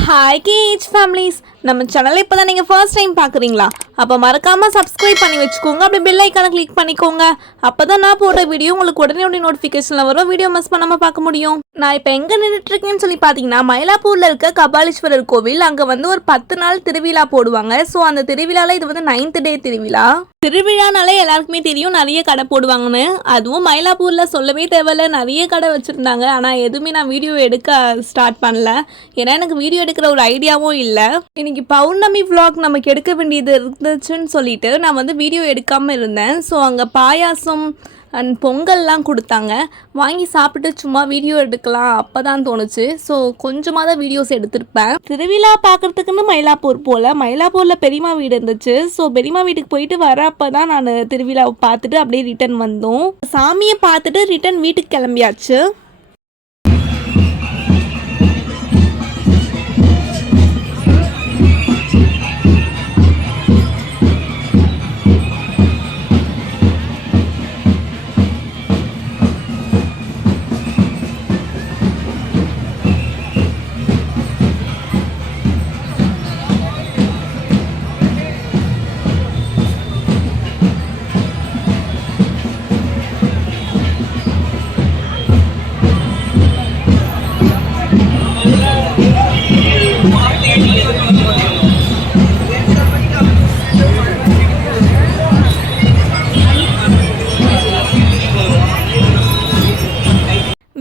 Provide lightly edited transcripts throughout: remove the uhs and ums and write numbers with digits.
Hi kids families, நம்ம சேனலை இப்போதான் நீங்கள் ஃபர்ஸ்ட் டைம் பார்க்குறீங்களா? அப்போ மறக்காமல் சப்ஸ்கிரைப் பண்ணி வச்சுக்கோங்க. அப்படி பெல் ஐக்கானை கிளிக் பண்ணிக்கோங்க. அப்போ தான் நான் போடுற வீடியோ உங்களுக்கு உடனே நோட்டிஃபிகேஷனில் வரும். வீடியோ மிஸ் பண்ணாமல் பார்க்க முடியும். நான் இப்போ எங்கே நின்றுட்டுருக்கேன்னு சொல்லி பார்த்தீங்கன்னா, மயிலாப்பூரில் இருக்க கபாலீஸ்வரர் கோவில். அங்கே ஒரு 10 நாள் திருவிழா போடுவாங்க. ஸோ அந்த திருவிழாவில் இது 9th டே திருவிழா. திருவிழானாலே எல்லாருக்குமே தெரியும் நிறைய கடை போடுவாங்கன்னு. அதுவும் மயிலாப்பூரில் சொல்லவே தேவையில்ல, நிறைய கடை வச்சுருந்தாங்க. ஆனால் எதுவுமே நான் வீடியோ எடுக்க ஸ்டார்ட் பண்ணல. ஏன்னா எனக்கு வீடியோ எடுக்கிற ஒரு ஐடியாவும் இல்லை. இன்னைக்கு பௌர்ணமி vlog நமக்கு எடுக்க வேண்டியது இருந்துச்சுன்னு சொல்லிட்டு நான் வீடியோ எடுக்காமல் இருந்தேன். ஸோ அங்கே பாயாசம் அண்ட் பொங்கல்லாம் கொடுத்தாங்க. வாங்கி சாப்பிட்டு சும்மா வீடியோ எடுக்கலாம் அப்போ தான் தோணுச்சு. ஸோ கொஞ்சமாக தான் வீடியோஸ் எடுத்திருப்பேன். திருவிழா பார்க்குறதுக்குன்னு மயிலாப்பூர் போல். மயிலாப்பூரில் பெரியம்மா வீடு இருந்துச்சு. ஸோ பெரியம்மா வீட்டுக்கு போயிட்டு வரப்போ தான் நான் திருவிழாவை பார்த்துட்டு அப்படியே ரிட்டன் வந்தோம். சாமியை பார்த்துட்டு ரிட்டன் வீட்டுக்கு கிளம்பியாச்சு.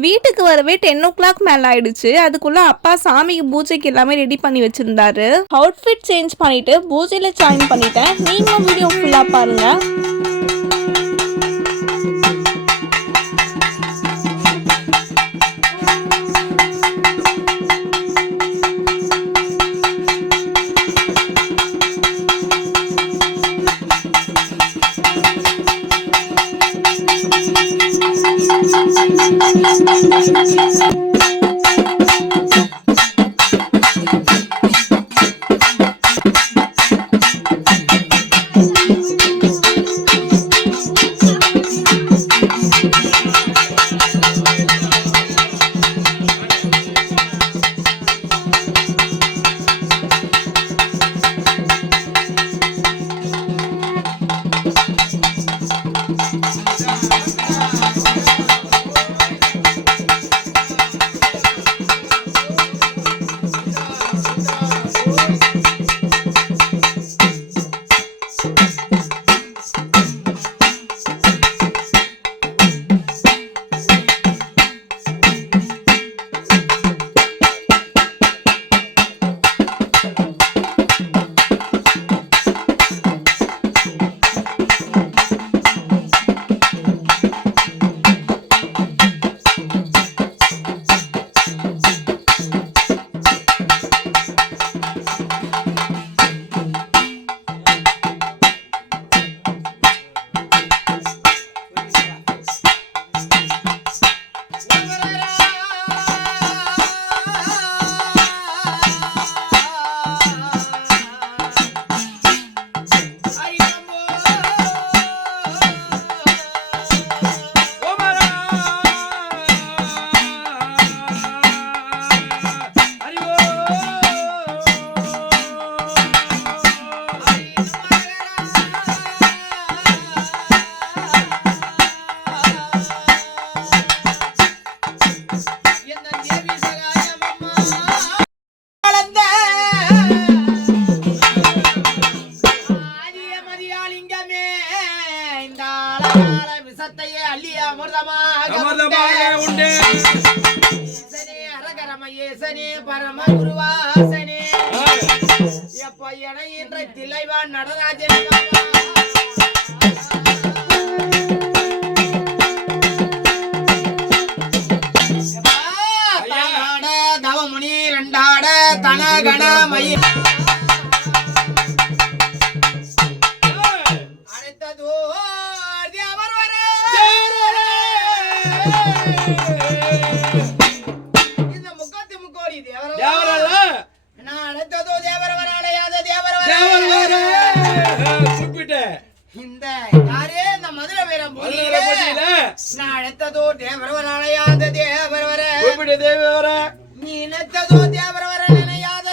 வீட்டுக்கு வரவே 10 o'clock மேலே ஆயிடுச்சு. அதுக்குள்ள அப்பா சாமிக்கு பூஜைக்கு எல்லாமே ரெடி பண்ணி வச்சிருந்தாரு. அவுட்ஃபிட் சேஞ்ச் பண்ணிட்டு பூஜையில ஜாயின் பண்ணிட்டேன். நீங்களும் வீடியோ ஃபுல்லா பாருங்க. தவமுனி ரெண்டாட தனகண மயில் இந்த யாரே இந்த மதுரை வீரம் நான் அழைத்ததோ தேவரவராலையாத தேவரவர நீ நினைத்ததோ தேவரவர நினையாத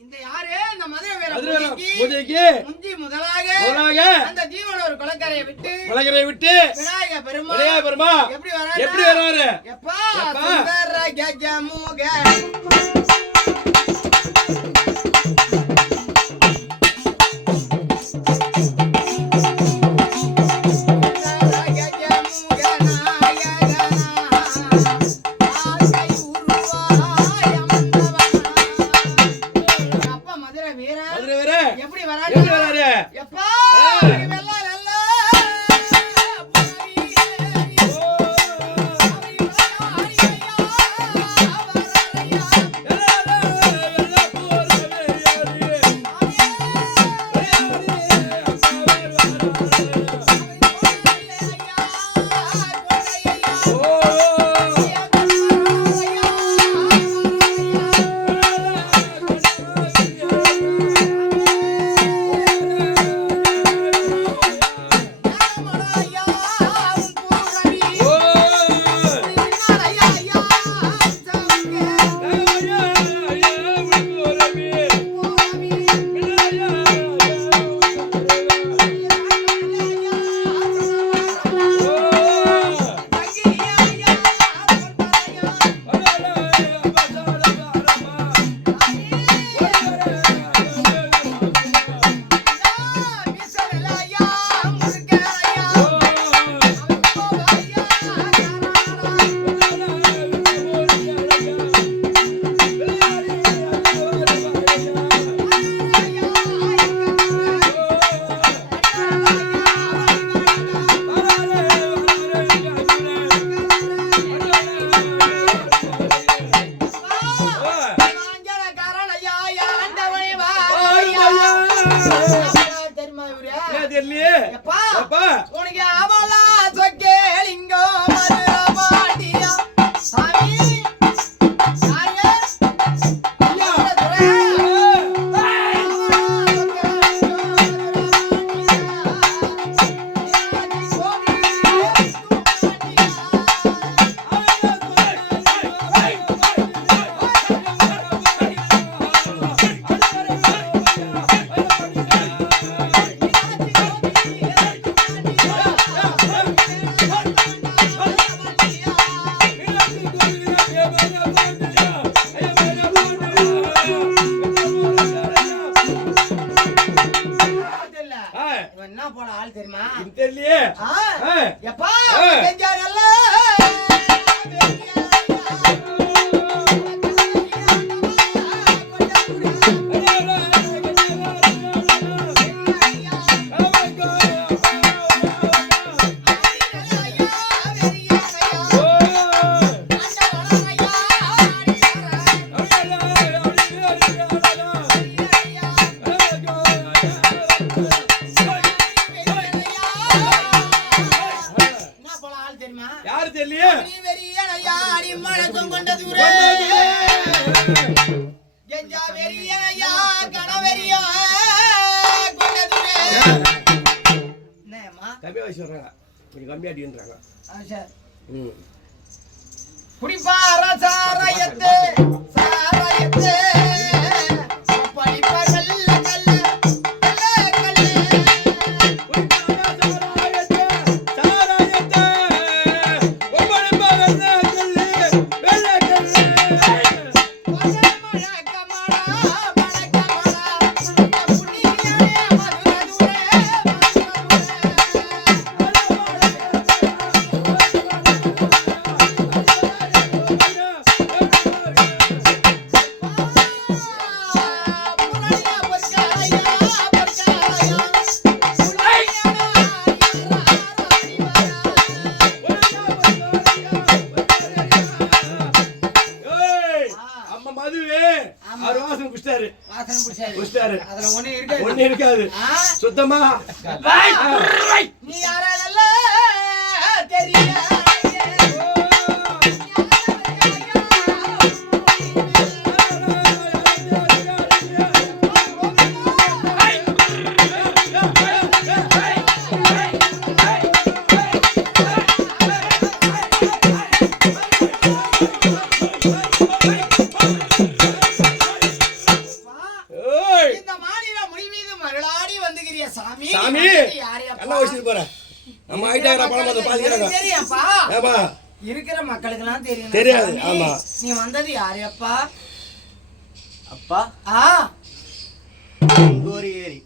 இந்த யாரு இந்த மதுரை வீர பூஜைக்கு முந்தி முதலாக அந்த ஜீவன் ஒரு குளக்கரையை விட்டு விநாயக பெருமா எப்படி வராரு எப்பா சுந்தர கஜமுக எப்படி வராரு எப்பா வெள்ளா வெள்ளா உனக்கு அவளா சொக்கேலிங்கோ மதுரை பாட்டியா சாமி என்ன போல ஆள் தெரியுமா தெரியலையே எப்பா கெஞ்சாடல்ல யாரு தெரியலையே கம்மியா வயசு வர்றாங்க கொஞ்சம் கம்மியா அடின்றாங்க குடிப்பார சாராயத்து சாராயத்து படிப்பார் கல்ல கல்ல ஒண்ணு இருக்காது சுத்தமா நீ யாரால தெரிய சாமி சாமி யாரையப்பா? என்ன வச்சுட்டு போற நம்ம ஆயிட்டாங்க பணம் பார்த்து பாத்துக்கிறாங்க தெரியும்ப்பா. ஏப்பா இருக்கிற மக்களுக்கெல்லாம் தெரியும் தெரியாது, சாமி. ஆமா. நீ வந்தது யாரையப்பா? அப்பா ஆ கோரி ஏரி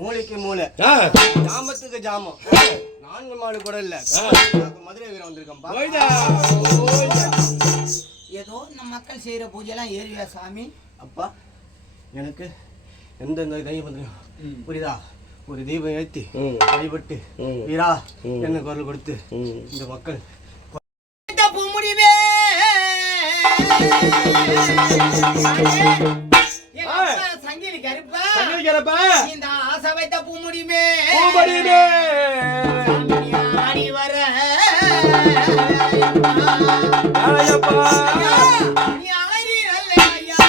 மூளைக்கு மூளை ஆ ஜாமத்துக்கு ஜாமம் 4 மாடு கூட இல்ல மதுரை வீரம் வந்திருக்கேன்ப்பா. போய்டா ஏதோ நம்ம மக்கள் செய்யற பூஜையெல்லாம் ஏறியா சாமி? அப்பா எனக்கு எந்த தெய்வம் வந்துடும் புரியுதா? ஒரு தீபம் ஏற்றி வழிபட்டு வீரா என்ன குரல் கொடுத்து இந்த மக்கள் பூ முடிவே சங்கிலி கருப்பா சங்கரிக்கிறப்ப இந்த ஆசை வைத்த பூ முடியுமே பூபடிமே ஆடி வர ஐயப்பா நீ அலறி நல்ல ஐயா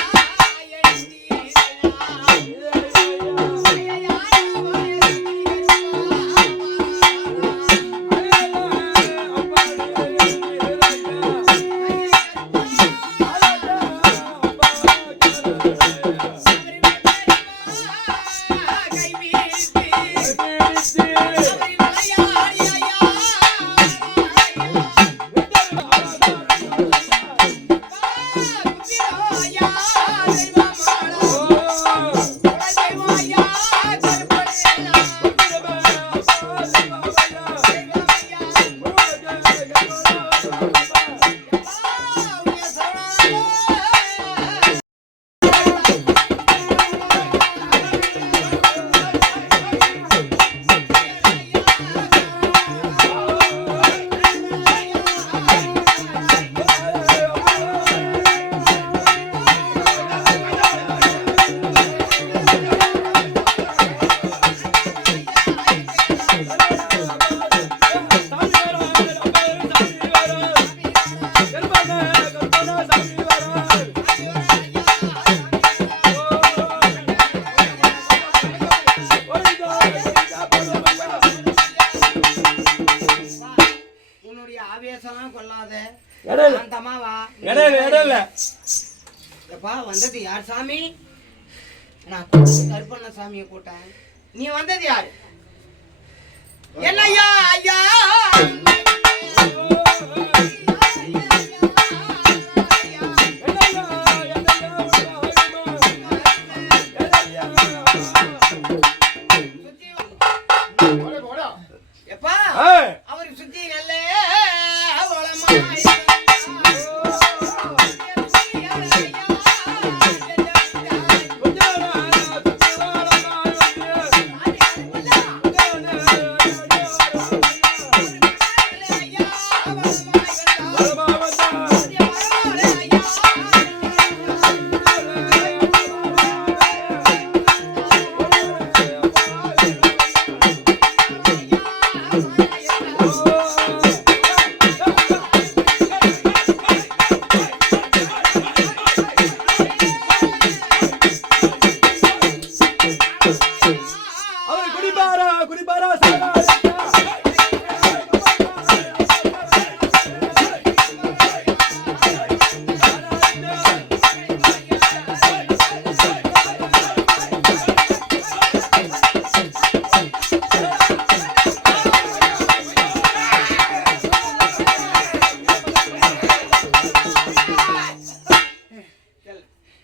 உன்னுடைய ஆவேசம்லாம் கொள்ளாத சாந்தமா வா. எப்பா வந்தது யார் சாமி? நான் கருப்பண்ண சாமியை கூட்டேன். நீ வந்தது யாரு? என்னய்யா ஐயா எப்பா அவருக்கு சுத்தி நல்ல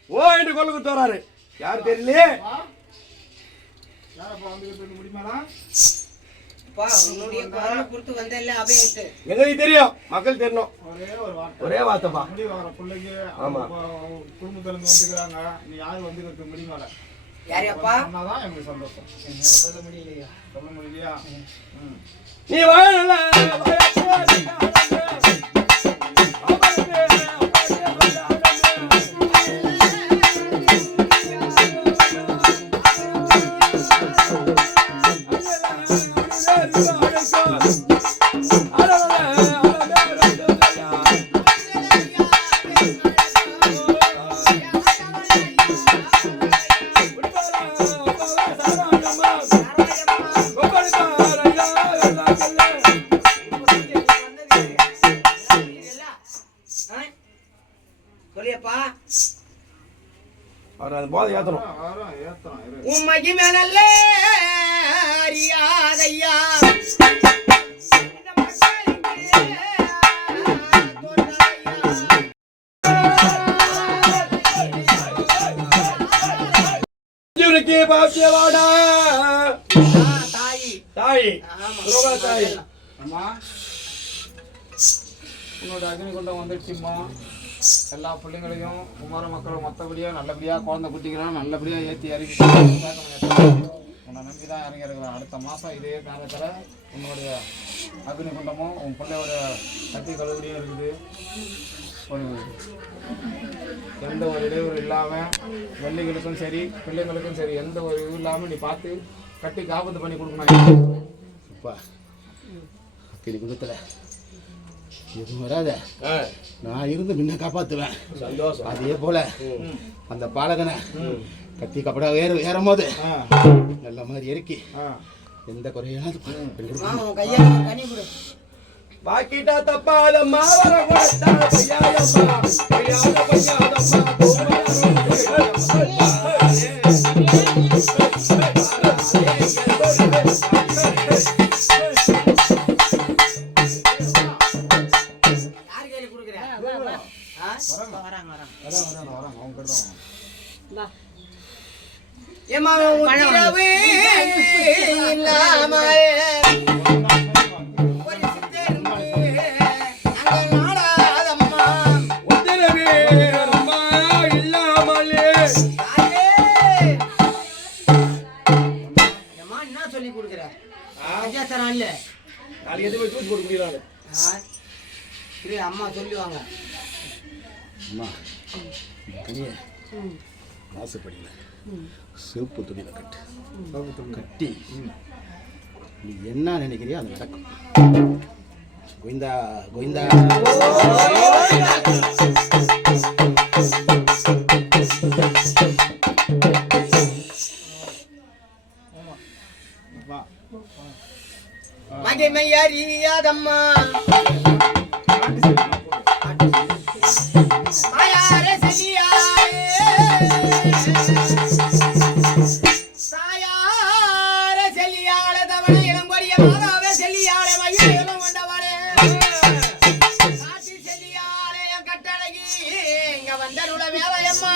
ஓ என்று கொல்லுக்கு தோறாரு யார் தெரியலையே உன்னுடைய குரலை கொடுத்து வந்தல்ல அபயத்து எங்களுக்கு தெரியும் மக்கள் தெரியணும் ஒரே வார்த்தைப்பா ஆமா குடும்பத்துல இருந்து வந்துக்கிறாங்க நீ யாரு வந்துக்கிறது முடியுமால யாரையப்பா சொன்னாதான் எங்களுக்கு சந்தோஷம் சொல்ல முடியலையா சொல்ல முடியலையா நீ வாழல சொல்லியப்பா அவர் அந்த போதை ஏத்தணும் உண்மைக்கு மேல அறியாதையா பாக்கியவாடா தாயி தாய் துரோக தாய். அம்மா உன்னோட அக்னி குண்டம் வந்துடுச்சும்மா. எல்லா பிள்ளைங்களையும் குமார மக்களும் மற்றபடியாக நல்லபடியாக குழந்தை குட்டிக்கிறோம் நல்லபடியாக ஏற்றி இறக்கி உன்னை நம்பி தான் இறங்கி இருக்கிறேன். அடுத்த மாதம் இதே நேரத்தில் உன்னுடைய அக்னி குண்டமும் உன் பிள்ளையோட கத்தி கழுவுடியும் இருக்குது. ஒரு எந்த ஒரு இடையூறு இல்லாமல் வெள்ளிகளுக்கும் சரி பிள்ளைங்களுக்கும் சரி எந்த ஒரு இது இல்லாமல் நீ பார்த்து கட்டி காப்பத்து பண்ணி கொடுக்கணும். அப்பா அக்கினி குண்டத்தில் எதுவும் வராத, நான் இருந்து முன்ன காப்பாற்றுவேன். சந்தோஷம். அதே போல அந்த பாலகனை கத்தி கப்படா ஏறும் போது நல்ல மாதிரி இறக்கி எந்த குறையாவது கையால கனி கொடு. பாக்கிட்டா தப்பாதம்மா வர கொடுத்தா பையாயம்மா பையாத பையாதம்மா யார் கையில கொடுக்குற? ஏமா உத்திரவு இல்லாம ஒரு சித்தெரும்பு அங்க நாடாதம்மா. உத்தரவே அம்மா இல்லாமலே தாயே. ஏம்மா என்ன சொல்லி கொடுக்குற? அஜாத்தனா இல்ல. நாளைக்கு எதுவுமே ஜூஸ் போட முடியல. சரி அம்மா சொல்லுவாங்க. அம்மா கனியே ஆசைப்படல, சிவப்பு துணியில கட்டி நீ என்ன நினைக்கிறியோ அது நடக்கும். கோவிந்தா கோவிந்தா. மகிமை அறியாதம்மா தாயாரே செல்லியாரே தாயாரே செல்லியாளே தவணை இளங்கொடிய மாதாவே செல்லியாளே வயிறும் கொண்டவளே காட்டி செல்லியாளே என் கட்டழகி இங்க வந்தருள வேலையம்மா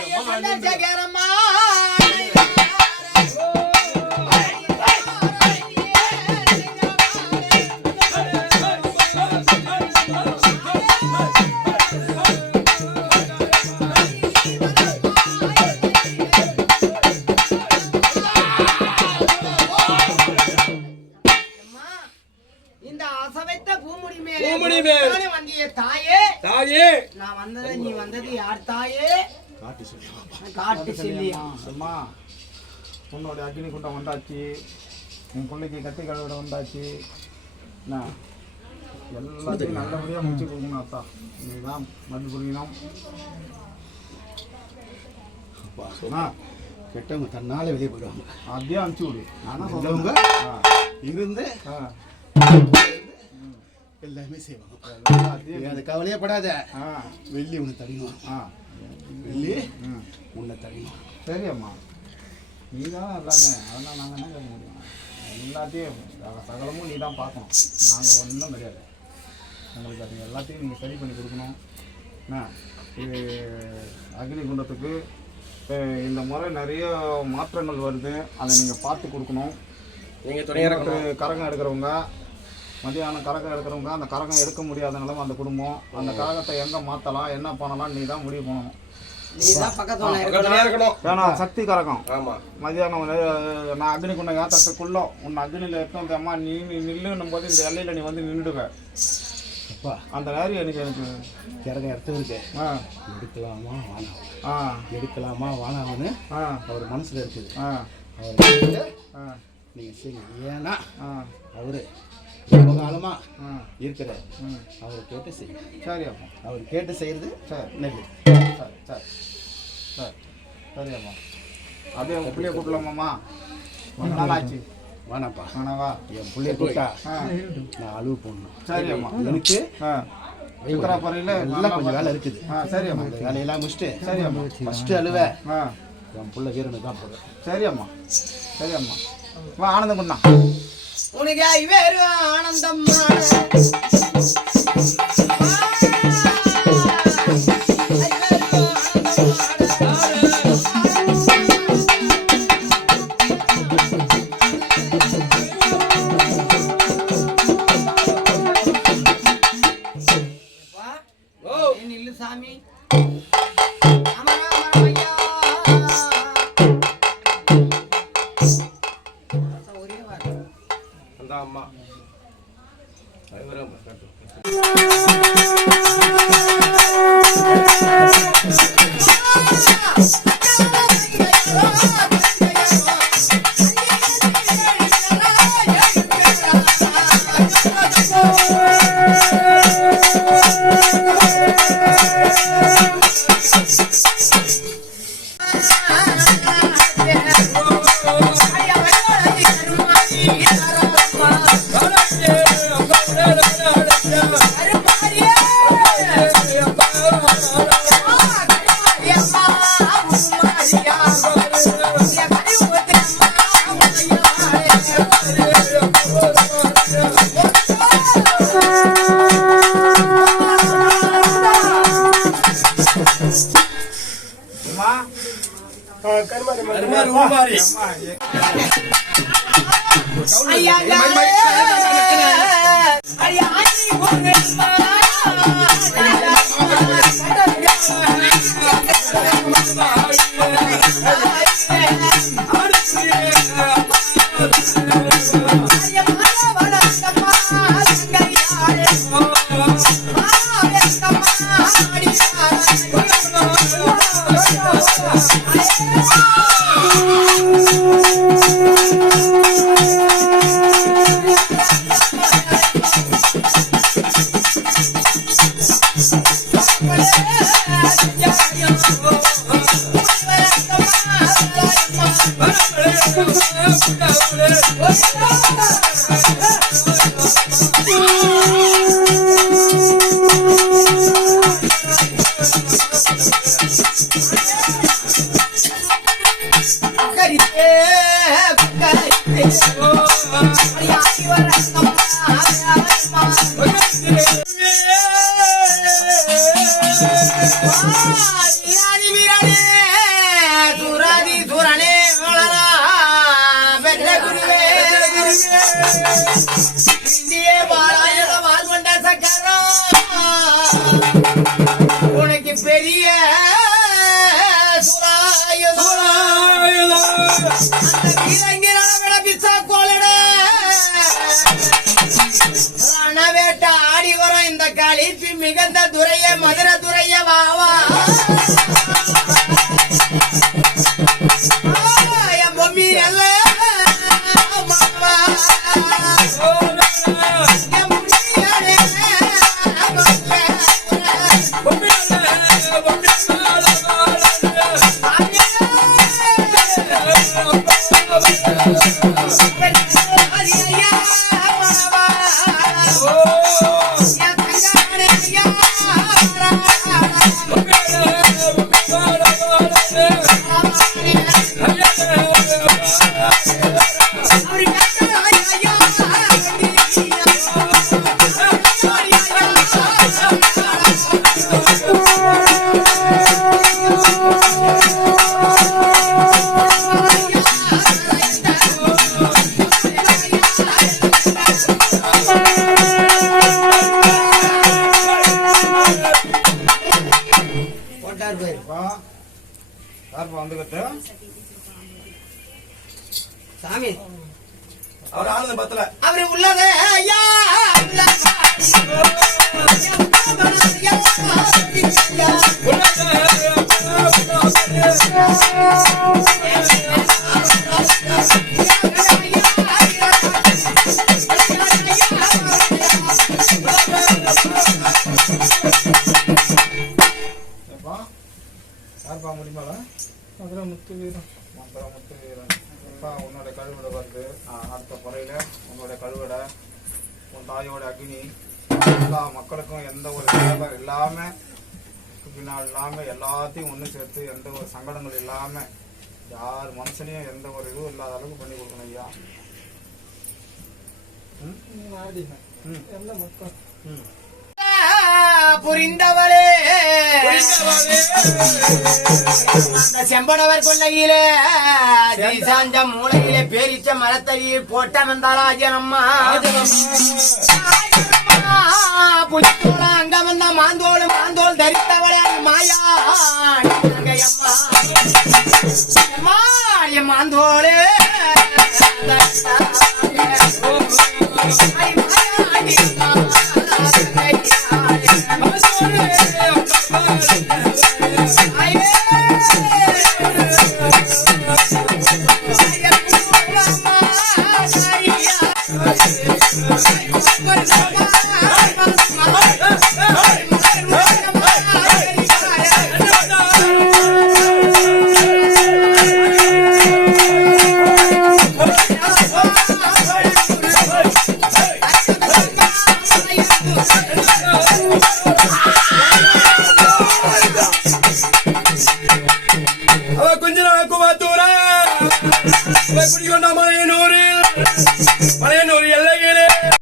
ஐயா சந்திரசேகரம்மா. இந்த அசவைத்த பூமுடி மேலே வந்திய தாயே தாயே நான் வந்தது நீ வந்தது யார் தாயே? காட்டு செல்லியா. அம்மா உன்னோட அக்னி குண்டம் வந்தாச்சு, உன் பிள்ளைக்கு கத்தி கழுவிட வந்தாச்சு. என்ன எல்லாத்தையும் நல்லபடியாக முடிச்சு கொடுக்கணும். அத்தா நீ தான் மருந்து புரியணும். கெட்டவங்க தன்னால வெளியே போயிடுவாங்க. அப்படியே அனுப்பிச்சி விடு. ஆனால் நல்லவங்க இருந்து எல்லாமே செய்வாங்க. அது கவலையே படாத. வெள்ளி உன்னை தடியும். வெள்ளி உன்னை தடியும். சரி அம்மா, நீ தான் எல்லாமே. அதெல்லாம் நாங்கள் என்ன செய்ய முடியும்? எல்லாத்தையும் சகலமும் நீ தான் பார்க்கணும். நாங்கள் ஒன்றும் கிடையாது. எங்களுக்கு அது எல்லாத்தையும் நீங்கள் சரி பண்ணி கொடுக்கணும். என்ன இது அக்னி குண்டத்துக்கு இந்த முறை நிறைய மாற்றங்கள் வருது. அதை நீங்கள் பார்த்து கொடுக்கணும். நீங்கள் துணையாக கரகம் எடுக்கிறவங்க, மதியானம் கரகம் எடுக்கிறவங்க, அந்த கரகம் எடுக்க முடியாத நிலைமை அந்த குடும்பம். அந்த கரகத்தை எங்கே மாற்றலாம், என்ன பண்ணலாம், நீ தான் முடிவு பண்ணணும். நீதான் பக்கத்துல இருக்கணும். ஏன்னா சக்தி கரகம். ஆமாம். மதியானம் நான் அக்னி குண்டம் ஏற்றத்துக்குள்ளே உன்னை அக்னியில் எடுத்து அம்மா நீ நில்லுன்னும் போது இந்த எல்லையில் நீ வந்து நின்றுடுவேன். அப்பா அந்த நேரம் எனக்கு கரகம் எடுத்து இருக்கு. எடுக்கலாமா வானா, எடுக்கலாமா வானான்னு அவர் மனசில் இருக்குது. அவர் நீங்கள் செய்யுங்க. ஏன்னா அவர் ரொம்ப காலமா இருக்கிற அவர் கேட்டு செய்யும். சரி அம்மா, அவர் கேட்டு செய்யறது நெல். சரி சரி சரி சரி அம்மா. அப்படியே உங்கள் பிள்ளைய கூப்பிடலாமாம்மா? கொஞ்ச நாள் ஆச்சு. வேணாப்பா வேணாவா? என் பிள்ளைய கூட்டா நான் அழுவு போடணும். சரி அம்மா. எனக்கு உத்தராப்பறையில் எல்லாம் கொஞ்சம் வேலை இருக்குது. சரி அம்மா. வேலையெல்லாம் முடிச்சுட்டு சரி அம்மா. ஃபஸ்ட்டு அழுவேன். என் பிள்ளை வீரனுக்கு தான் போகிறேன். சரி அம்மா, சரி அம்மா. வா ஆனந்தம் கொண்டா. உனக்கு வேறு ஆனந்தம் நில்லு சாமி. அந்த அம்மா உனக்கு பெரிய ரணவேட்ட ஆடி வரும் இந்த கழிப்பு மிகுந்த துறைய மதுர துறைய வாவா என் பொம்மி நல்ல சாமி அவர் ஆனந்தம் பத்தல அவரு உள்ளதே ஐயா உன்னோட கழுவிட வந்து அடுத்த முறையில உன்னோட கழுவிட உன் தாயோட அக்னி எல்லா மக்களுக்கும் எந்த ஒரு தேவை இல்லாம பின்னால் இல்லாம எல்லாத்தையும் ஒன்று சேர்த்து எந்த ஒரு சங்கடங்கள் இல்லாம யார் மனுஷனையும் எந்த ஒரு இதுவும் இல்லாத அளவுக்கு பண்ணி கொடுக்கணும் ஐயா. புரிந்தவளே அந்த செம்பனவர் கொள்ளையிலே சாந்த மூளையிலே பேரிச்ச மரத்தடியை போட்ட வந்தாளா அஜனம்மா. புலித்தோட அங்க வந்த மாந்தோடு மாந்தோல் தரித்தவளே மாயா மாந்தோடு மலையனூரில்